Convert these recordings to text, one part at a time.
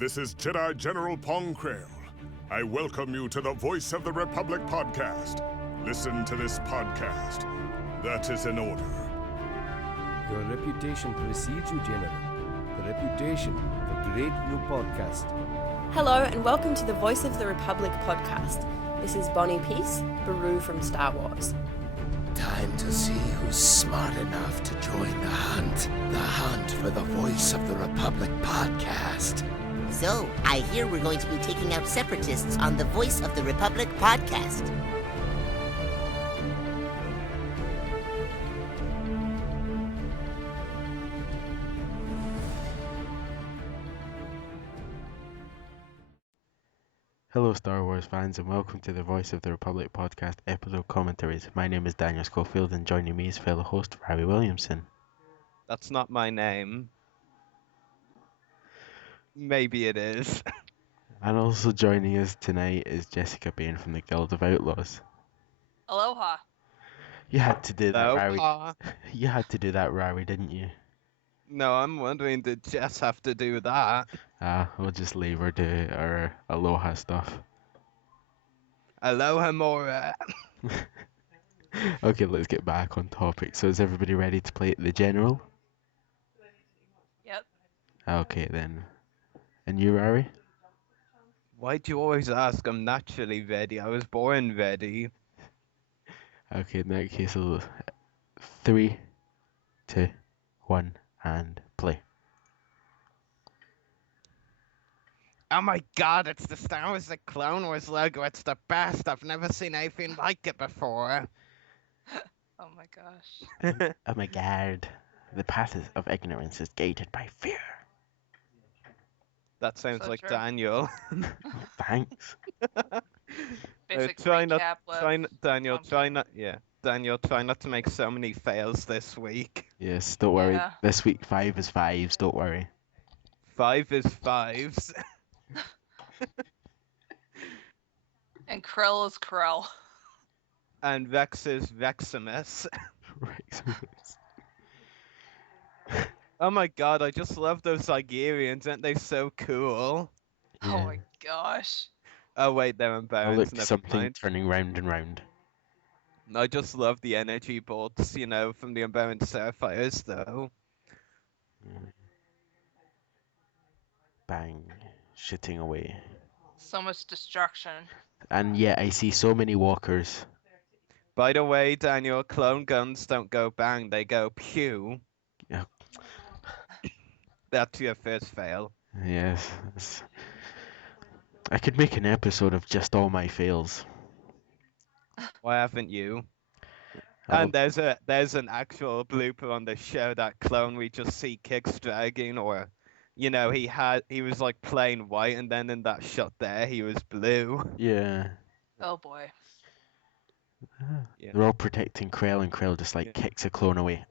This is Jedi General Pong Krail. I welcome you to the Voice of the Republic podcast. Listen to this podcast. That is an order. Your reputation precedes you, General. The reputation of a great new podcast. Hello and welcome to the Voice of the Republic podcast. This is Bonnie Peace, Baru from Star Wars. Time to see who's smart enough to join the hunt. The hunt for the Voice of the Republic podcast. So, I hear we're going to be taking out separatists on the Voice of the Republic podcast. Hello Star Wars fans and welcome to the Voice of the Republic podcast episode commentaries. My name is Daniel Schofield and joining me is fellow host Harry Williamson. That's not my name. Maybe it is. And also joining us tonight is Jessica Bain from the Guild of Outlaws. Aloha. You had to do that, Rari. Aloha. You had to do that, Rari, didn't you? No, I'm wondering, did Jess have to do that? We'll just leave her do our Aloha stuff. Aloha Mora. Okay, let's get back on topic. So is everybody ready to play the General? Yep. Okay then. And you, Rari? Why do you always ask? I'm naturally ready. I was born ready. Okay, in that case, 3, 2, 1, and play. Oh my god, it's the Star Wars The Clone Wars logo. It's the best. I've never seen anything like it before. Oh my gosh. Oh my god. The path of ignorance is gated by fear. That sounds So like true. Daniel. Thanks. Basic Try not, recap of Daniel, Pumpkin. Daniel, try not to make so many fails this week. Yes, don't worry. Yeah. This week 5 is 5s, don't worry. 5 is 5s. And Krell is Krell. And Vex is Veximus. Right. Oh my god, I just love those Zygerians, aren't they so cool? Oh Yeah. my gosh. Oh wait, they're Oh Umbarans, look, never something mind. turning round and round. I just love the energy bolts, you know, from the Umbaran Sapphires though. Bang. Shooting away. So much destruction. And yet I see so many walkers. By the way, Daniel, clone guns don't go bang, they go pew. Yeah. That's your first fail. Yes. I could make an episode of just all my fails. Why haven't you? I And there's an actual blooper on the show, that clone we just see kicks dragging, or you know, he was like plain white and then in that shot there he was blue. Yeah. Oh boy. Yeah. They're all protecting Krell and Krell just like Yeah. kicks a clone away.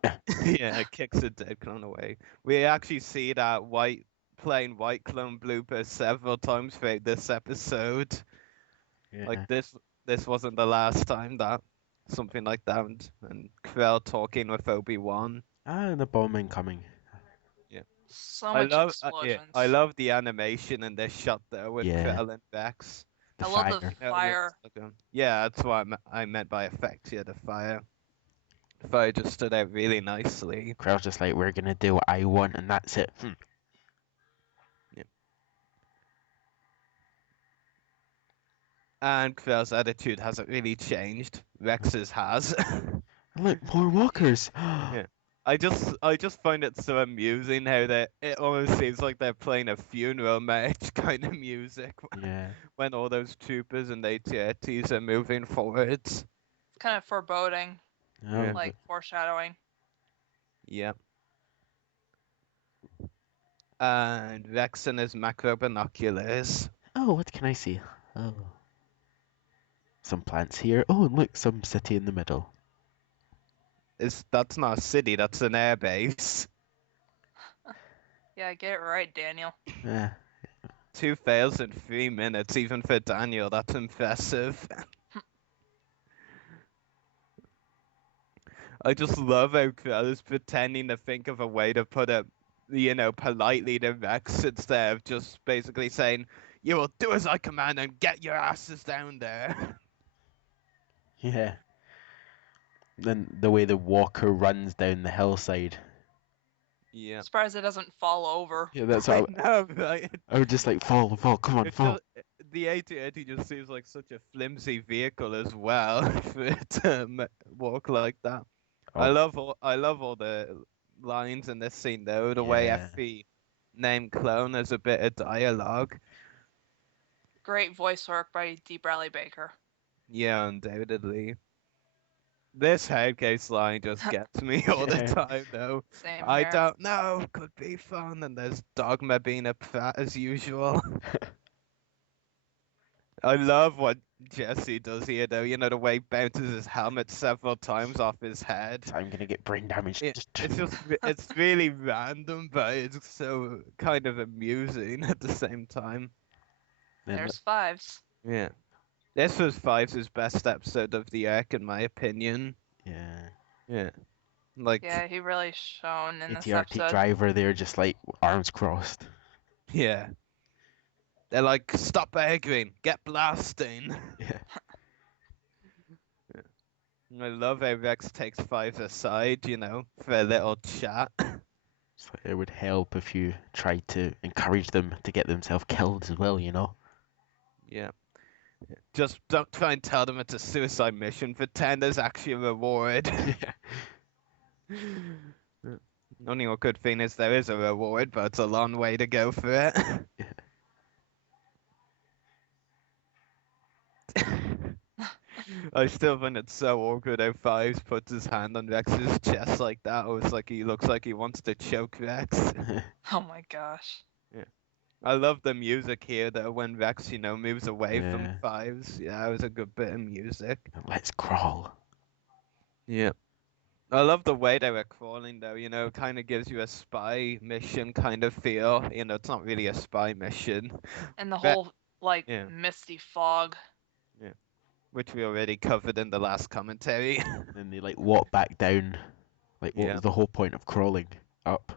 Yeah, kicks a dead clone away. We actually see that plain white clone blooper several times throughout this episode. Yeah. Like this wasn't the last time that something like that and Krell talking with Obi-Wan. And the bomb incoming. So much explosions. I love the animation in this shot there with Yeah. Krell and Vex. The I love fire. the Yeah, it fire. looks like yeah, that's what I meant by effects. Yeah, the fire. The fire just stood out really nicely. Krell's just like, we're gonna do what I want and that's it. And Krell's attitude hasn't really changed. Rex's has. And look, more walkers. Yeah. I just find it so amusing how it almost seems like they're playing a funeral march kind of music Yeah. when all those troopers and AT-ATs are moving forwards. It's kind of foreboding, Oh, Yeah. like foreshadowing. Yep. And Rex and his macro binoculars. oh, what can I see? Oh. Some plants here. Oh, and look, some city in the middle. That's not a city, that's an airbase. Yeah, get it right, Daniel. Eh. 2 fails in 3 minutes, even for Daniel, that's impressive. I just love how Krell is pretending to think of a way to put a politely to Rex instead of just basically saying, "You will do as I command and get your asses down there." Yeah. Then the way the walker runs down the hillside. Yeah. Surprised it doesn't fall over. Yeah, that's I what know, right? I would just like fall, come on, It fall. the AT-AT just seems like such a flimsy vehicle as well for it to walk like that. I Oh, love all the lines in this scene though. The way yeah. Effie named Clone has a bit of dialogue. Great voice work by D. Bradley Baker. Yeah, undoubtedly. This headcase line just gets me all the Yeah. time though. Same I here. don't know, could be fun, and there's Dogma being a fat as usual. I love what Jesse does here, though. The way he bounces his helmet several times off his head. I'm gonna get brain damage. It's really random, but it's so kind of amusing at the same time. There's Fives. Yeah. This was Fives' best episode of the arc, in my opinion. Yeah. Yeah. Like, Yeah, he really shone in this ATRT episode. driver there, just like arms crossed. yeah. They're like, stop arguing, get blasting. Yeah. I love how Rex takes Fives aside, for a little chat. So it would help if you tried to encourage them to get themselves killed as well, Yeah. Just don't try and tell them it's a suicide mission. Pretend there's actually a reward. Yeah. Only one good thing is there is a reward, but it's a long way to go for it. I still find it so awkward how Fives puts his hand on Rex's chest like that. It's like he looks like he wants to choke Rex. Oh my gosh. I love the music here, though, when Rex, moves away from Yeah. Fives. Yeah, that was a good bit of music. Let's crawl. Yeah. I love the way they were crawling, though, kind of gives you a spy mission kind of feel. It's not really a spy mission, And the But- whole, yeah. misty fog. which we already covered in the last commentary. Then they like walk back down. Like what Yeah. was the whole point of crawling up?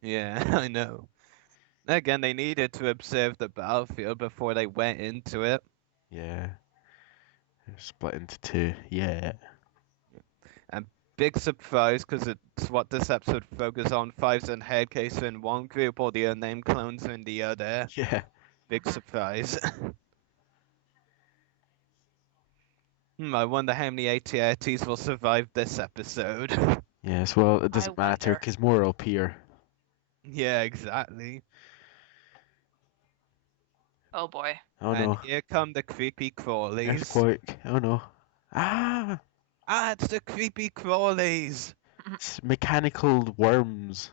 Yeah, I know. Again, they needed to observe the battlefield before they went into it. Yeah. They're split into two. Yeah. Big surprise, because it's what this episode focuses on. Fives and Headcase are in one group, or the unnamed clones are in the other. Yeah. Big surprise. I wonder how many AT-ATs will survive this episode. Yes, well, it doesn't matter wonder. because more will appear. Yeah, exactly. Oh boy. Oh And no. here come the creepy crawlies. Earthquake. Oh no. Ah! Ah, it's the creepy crawlies. It's mechanical worms.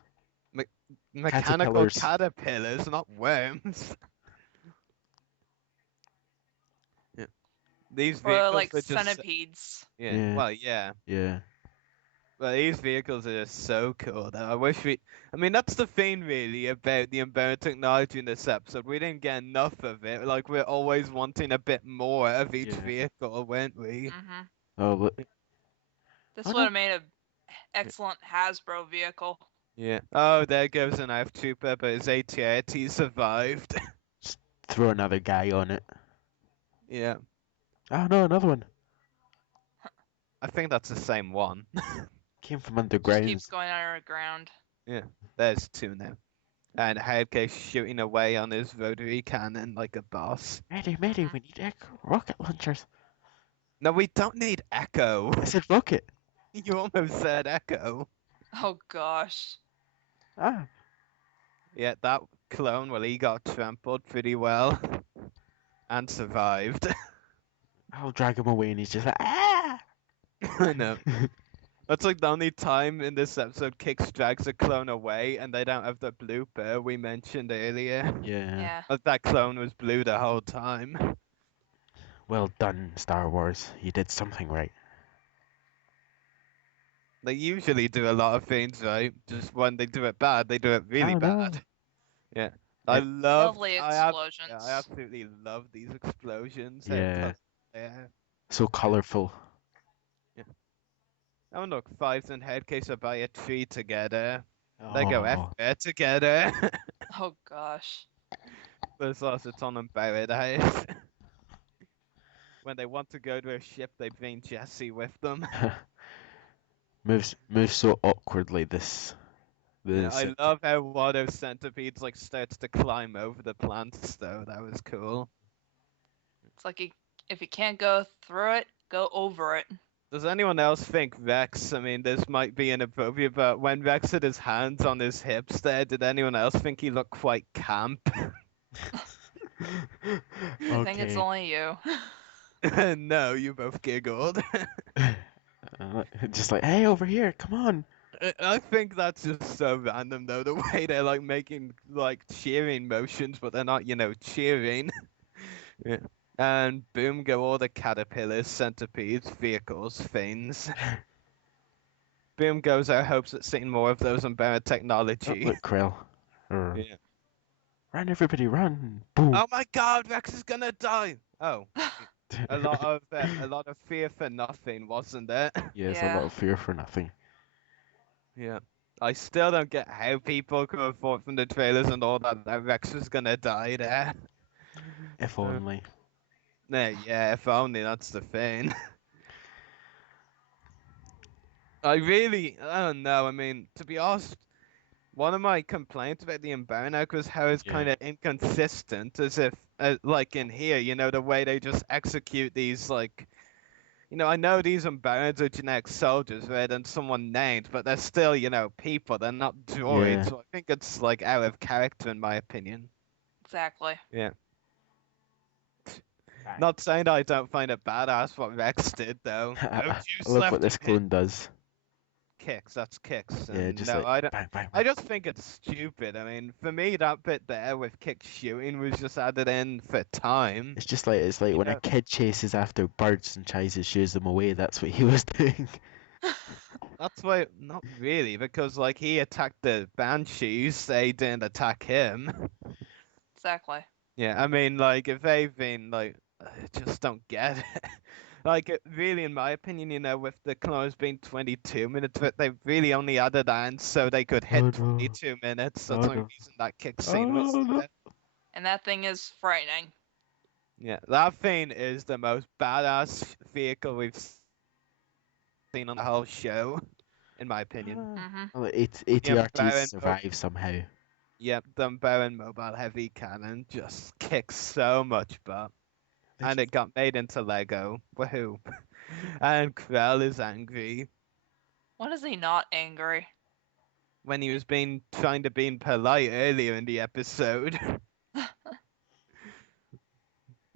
Mechanical Caterpillars. caterpillars, not worms. Yeah. These Or vehicles like are just centipedes. yeah. Yeah. Well, yeah. Yeah. Well, these vehicles are just so cool. Though. I mean, that's the thing really about the umbaran technology in this episode. We didn't get enough of it. Like we're always wanting a bit more of each Yeah. vehicle, weren't we? Hmm Oh, look. This Oh, would no. have made an excellent Hasbro vehicle. Yeah. Oh, there goes an F trooper, but his AT-AT survived. Throw another guy on it. Yeah. Oh no, another one. I think that's the same one. Came from Just underground. keeps going underground. There's two now. And Headcase shooting away on his rotary cannon like a boss. Ready, we need rocket launchers. No, we don't need Echo. I said rocket. You almost said Echo. Oh gosh. Ah. Yeah, that clone, well, he got trampled pretty well. And survived. I'll drag him away and he's just like, ah! I know. That's like the only time in this episode Kix drags a clone away and they don't have the blooper we mentioned earlier. Yeah. Yeah. But that clone was blue the whole time. Well done, Star Wars. You did something right. They usually do a lot of things right. Just when they do it bad, they do it really Oh, no. bad. Yeah. I love Lovely I explosions. absolutely love these explosions. Yeah. Yeah. So colourful. Oh look, Fives and Headcase are by a tree together. They go Oh, everywhere together. Oh gosh. There's also ton on paradise. When they want to go to a ship, they bring Jesse with them. moves so awkwardly. Yeah, I love how one of centipedes like starts to climb over the plants though. That was cool. It's like if you can't go through it, go over it. Does anyone else think Rex? I mean, this might be inappropriate, but when Rex had his hands on his hips there, did anyone else think he looked quite camp? I think it's Okay. only you. No, you both giggled. Just like, hey, over here, come on. I think that's just so random though, the way they're like making like cheering motions, but they're not, cheering. Yeah. And boom go all the caterpillars, centipedes, vehicles, things. Boom goes our hopes at seeing more of those umbaran Oh, technology. look, Krill. Yeah. Run, everybody, run! Boom. Oh my God, Rex is gonna die! Oh, a lot of fear for nothing, wasn't there? Yeah, it's a Yeah. lot of fear for nothing. Yeah. I still don't get how people could have thought from the trailers and all that Rex was gonna die there. If only. Yeah, if only, that's the thing. I don't know. I mean, to be honest, one of my complaints about the umbaran was how it's Yeah. kind of inconsistent, as if, like in here, the way they just execute these, like, I know these umbarans are genetic soldiers rather than someone named, but they're still, people. They're not droids. Yeah. So I think it's, like, out of character, in my opinion. Exactly. Yeah. Not saying that I don't find it badass what Rex did, though. No I juice love left what this in him. clone does. Kicks, that's kicks. Yeah, And just no, like, I don't. bang, bang, I bang. just think it's stupid. I mean, for me, that bit there with kick shooting was just added in for time. It's like when know- a kid chases after birds and tries to shoo them away, that's what he was doing. That's why, not really, because like he attacked the banshees, they didn't attack him. Exactly. Yeah, I mean, like if they've been like, I just don't get it. Like, really, in my opinion, with the clones being 22 minutes, but they really only added that in so they could hit Oh, no. 22 minutes. That's Oh, the only no. reason that kick scene was Oh, no. there. And that thing is frightening. Yeah, that thing is the most badass vehicle we've seen on the whole show, in my opinion. Mm-hmm. Well, Yeah, ATRTs Baron- survive somehow. Yep, the umbaran mobile heavy cannon just kicks so much butt. And it got made into Lego. Woohoo. And Krell is angry When is he not angry? when he was trying to be polite earlier in the episode.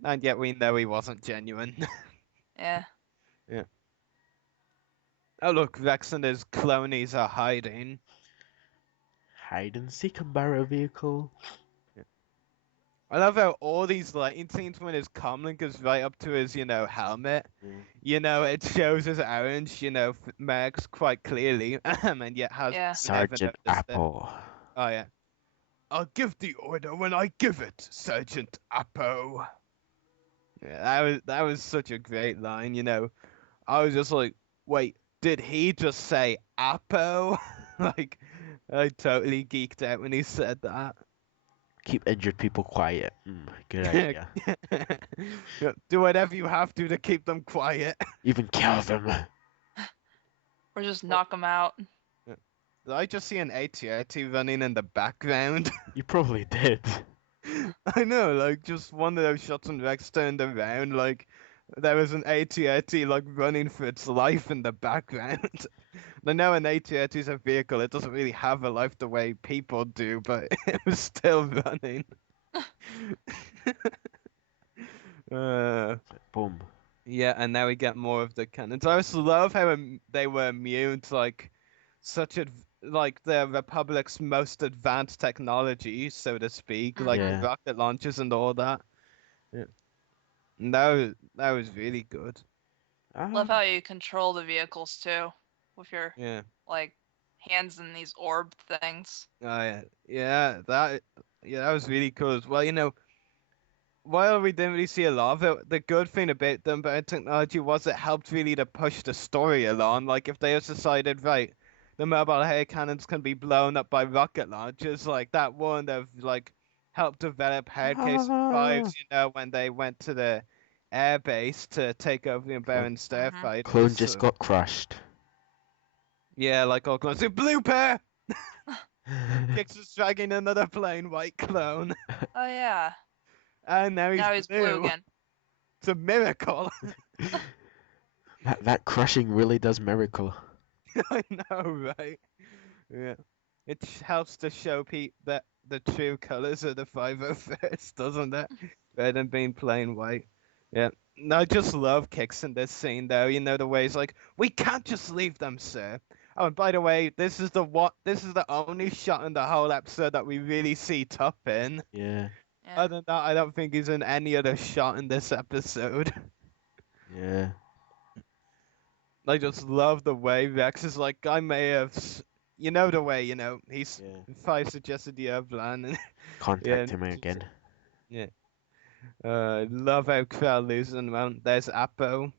And yet we know he wasn't genuine. Yeah. Oh look, Rex and his clonies are hiding. Hide and seek Umbara vehicle. I love how all these lighting scenes when his comlink is right up to his, helmet. It shows his orange, marks quite clearly. And yet has Yeah. never Sergeant noticed it. Apple. Oh yeah. I'll give the order when I give it, Sergeant Appo. Yeah, that was such a great line, I was just like, wait, did he just say Appo? Like, I totally geeked out when he said that. Keep injured people quiet. Good idea. Yeah, do whatever you have to keep them quiet. Even kill them. Or just knock him out. Did I just see an AT-AT running in the background? You probably did. I know, like, just one of those shots when Rex turned around, like, there was an AT-AT, like, running for its life in the background. I know an AT-AT is a vehicle, it doesn't really have a life the way people do, but it was still running. Boom. Yeah, and now we get more of the cannons. I also love how they were immune to, like, the Republic's most advanced technology, so to speak, like Yeah. rocket launchers and all that. Yeah. And that was really good. Love how you control the vehicles too, with your Yeah. like hands in these orb things. Oh yeah. That was really cool as well. While we didn't really see a lot of it, the good thing about them, about technology, was it helped really to push the story along. Like if they had decided, right, the mobile hair cannons can be blown up by rocket launchers, like that one that like helped develop Hardcase 5's, when they went to the air base to take over the Umbaran starfighters. Clone just got crushed. Yeah, like all clones. Blooper! Kix is dragging another plain white clone. Oh yeah. And now he's blue again. It's a miracle. That crushing really does miracle. I know, right? Yeah. It helps to show that the true colours of the 501st, doesn't it? Rather than being plain white. Yeah. And I just love Kix in this scene, though. You know, the way he's like, we can't just leave them, sir. Oh, and by the way, this is the only shot in the whole episode that we really see Tup in. Yeah. Other than that, I don't think he's in any other shot in this episode. Yeah. I just love the way Rex is like, I may have, the way, he's Five suggested the plan and contact him again. Yeah. Love how Krell loses him out. There's Appo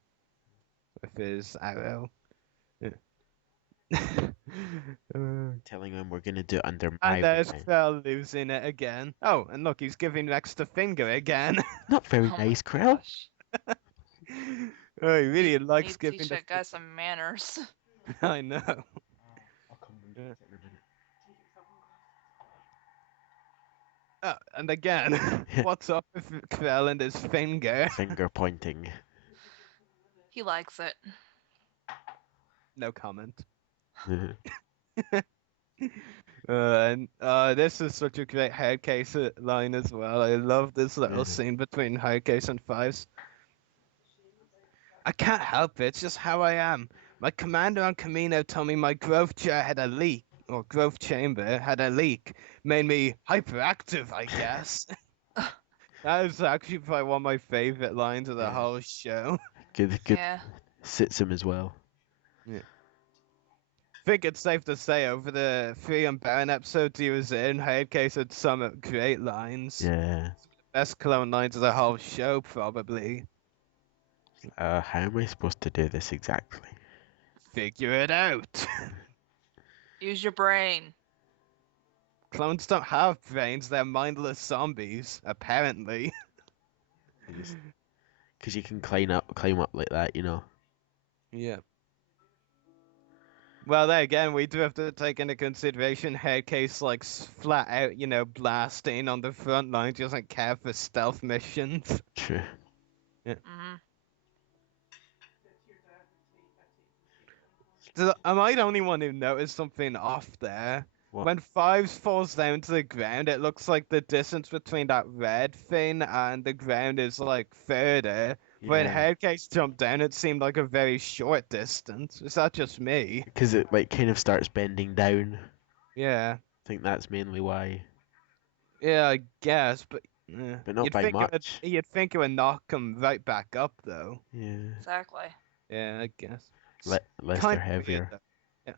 with his arrow. Yeah. Telling him we're gonna do it under my And there's plan. Krell losing it again. Oh, and look, he's giving Rex the finger again. Not very nice, Krell. Oh, he really likes Teach giving that guy some manners. I know. And again, what's up with Krell and his finger? Finger pointing. He likes it. No comment. And this is such a great Hardcase line as well. I love this little scene between Hardcase and Fives. I can't help it. It's just how I am. My commander on Camino told me my growth chair had a leak, or growth chamber had a leak. Made me hyperactive, I guess. That is actually probably one of my favorite lines of the whole show. Good. Yeah. Sits him as well. Yeah. I think it's safe to say over the 3 Umbaran episodes he was in, Hardcase had some great lines. Yeah. Best clone lines of the whole show, probably. How am I supposed to do this exactly? Figure it out. Use your brain. Clones don't have brains, they're mindless zombies, apparently. Because you can climb up like that, Yeah. Well, there again, we do have to take into consideration Hardcase, like, flat out, blasting on the front line, doesn't care for stealth missions. True. Yeah. Mm-hmm. Am I the only one who noticed something off there? What? When Fives falls down to the ground, it looks like the distance between that red thing and the ground is, like, further. When Hardcase jumped down, it seemed like a very short distance. Is that just me? Because it, kind of starts bending down. Yeah. I think that's mainly why. Yeah, I guess, but... But not by much. You'd think it would knock him right back up, though. Yeah. Exactly. Yeah, I guess. Less Kinda they're heavier. weird, yeah.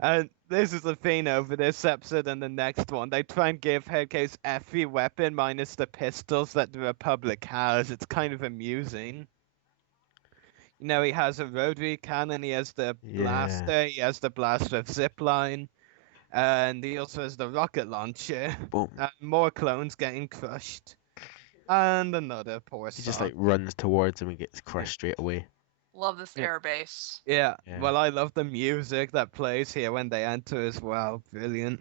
And this is the thing over this episode and the next one. They try and give Hardcase every weapon minus the pistols that the Republic has. It's kind of amusing. He has a rotary cannon, he has the blaster, he has the blaster of zipline, and he also has the rocket launcher. Boom. And more clones getting crushed. And another poor He just song. runs towards him and gets crushed straight away. Love this airbase. Yeah. Yeah. Well, I love the music that plays here when they enter as well. Brilliant.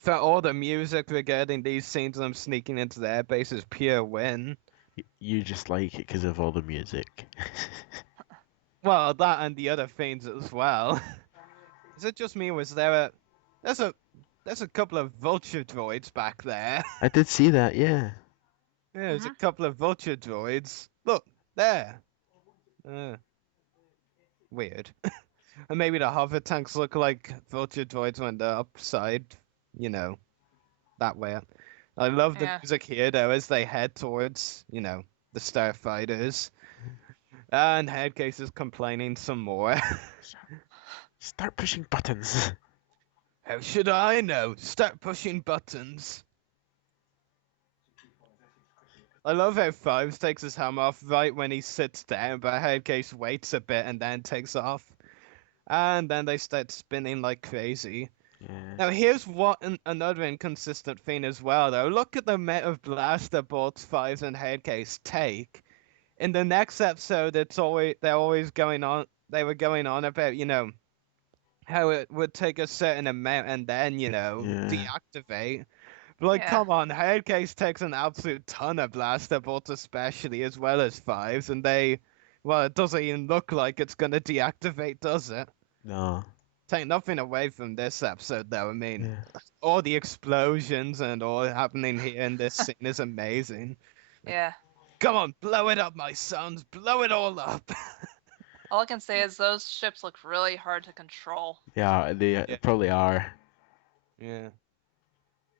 For all the music regarding these scenes of them sneaking into the airbase is pure win. You just like it because of all the music. Well, that and the other things as well. Is it just me? Or was there there's a couple of vulture droids back there. I did see that, yeah. Yeah, there's a couple of vulture droids. Look there. Weird. And maybe the hover tanks look like vulture droids when they're upside, that way. I love the music here, though, as they head towards, the starfighters. And Hardcase is complaining some more. Start pushing buttons. How should I know? Start pushing buttons. I love how Fives takes his helmet off right when he sits down, but Hardcase waits a bit and then takes off. and then they start spinning like crazy. Yeah. Now here's what another inconsistent thing as well, though. Look at the amount of blaster bolts Fives and Headcase take. In the next episode, they're always going on. They were going on about how it would take a certain amount and then Yeah. deactivate. But like, Yeah. come on, Headcase takes an absolute ton of blaster bolts, especially as well as Fives, and it doesn't even look like it's gonna deactivate, does it? No. Take nothing away from this episode, though. I mean, Yeah. all the explosions and all happening here in this scene is amazing. Yeah. Come on, blow it up, my sons. Blow it all up. All I can say is those ships look really hard to control. Yeah, they Yeah. probably are. Yeah.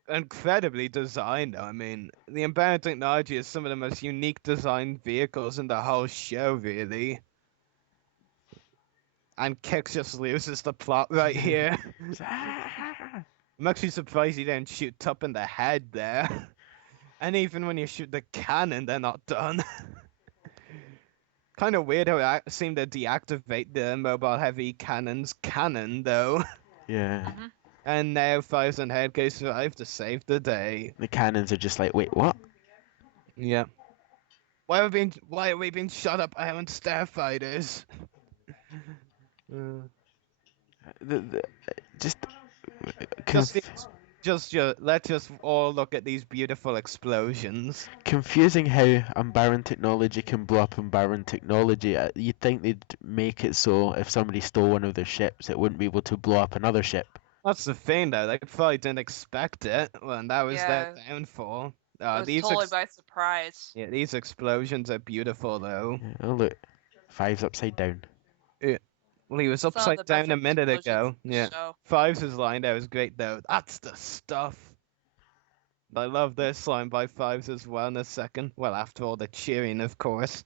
Incredibly designed, though. I mean, the umbaran technology is some of the most unique designed vehicles in the whole show, really. And Kix just loses the plot right here. I'm actually surprised he didn't shoot Tup in the head there. And even when you shoot the cannon, they're not done. Kind of weird how it seemed to deactivate the mobile heavy cannon's cannon, though. Yeah. Mhm. And now Fives and Headcase survive to save the day. The cannons are just like, wait, what? Yeah. Why have we been shot up by our own starfighters? Just Let's just all look at these beautiful explosions. confusing how umbaran technology can blow up umbaran technology. You'd think they'd make it so if somebody stole one of their ships, it wouldn't be able to blow up another ship. That's the thing, though. They probably didn't expect it, and that was their Yeah. downfall. It was totally by surprise. Yeah, these explosions are beautiful, though. Yeah, oh look, Five's upside down. Well, he was Some of upside the down best a minute explosions ago. in the Yeah. show. Fives' line there was great, though. That's the stuff. I love this line by Fives as well in a second. Well, after all the cheering, of course.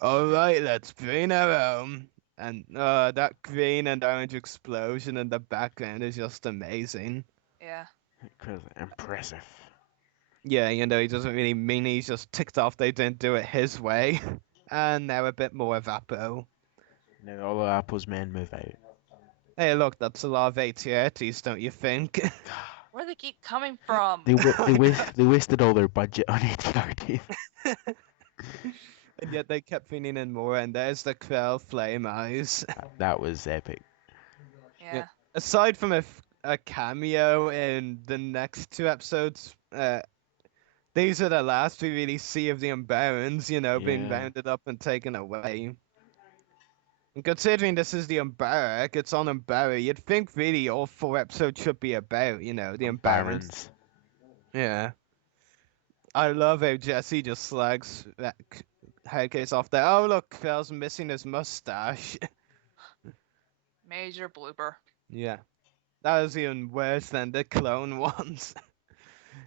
Alright, let's bring her home. And that green and orange explosion in the background is just amazing. Yeah. Impressive. Yeah, he doesn't really mean he's just ticked off they didn't do it his way. And now a bit more of Appo. Now all of Apple's men move out. Hey, look, that's a lot of AT-ATs, don't you think? Where do they keep coming from? They wasted all their budget on ATRT. And yet they kept bringing in more, and there's the Krell flame eyes. That was epic. Yeah. Aside from a cameo in the next two episodes, these are the last we really see of the Umbarans, being Yeah. rounded up and taken away. And considering this is the Umbarak, it's on Umbara, you'd think really all 4 episodes should be about, the Umbarans. Barons. Yeah. I love how Jesse just slags that Headcase off there. Oh, look, Phil's missing his mustache. Major blooper. Yeah. That was even worse than the clone ones.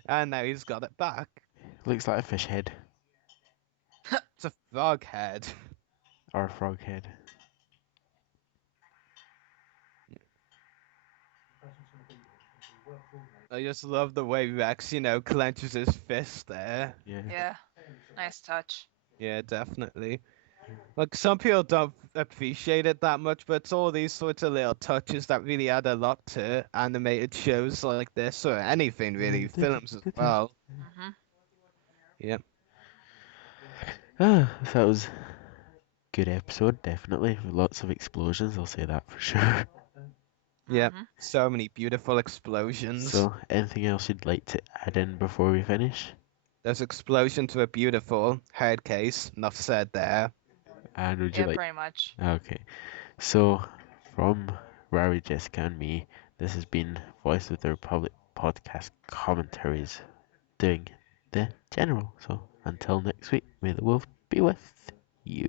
And now he's got it back. Looks like a fish head. It's a frog head. Or a frog head. I just love the way Rex, clenches his fist there. Yeah. Yeah. Nice touch. Yeah, definitely. Like, some people don't appreciate it that much, but it's all these sorts of little touches that really add a lot to animated shows like this, or anything really, films as well. hmm Yep. Ah, that was a good episode, definitely. With lots of explosions, I'll say that for sure. Yep. Mhm. So many beautiful explosions. So, anything else you'd like to add in before we finish? Those explosions were beautiful. Hard case. Enough said there. And would Yeah, you like... pretty much. Okay. So, from Rari, Jessica, and me, this has been Voice of the Republic podcast commentaries doing the general. So, until next week, may the wolf be with you.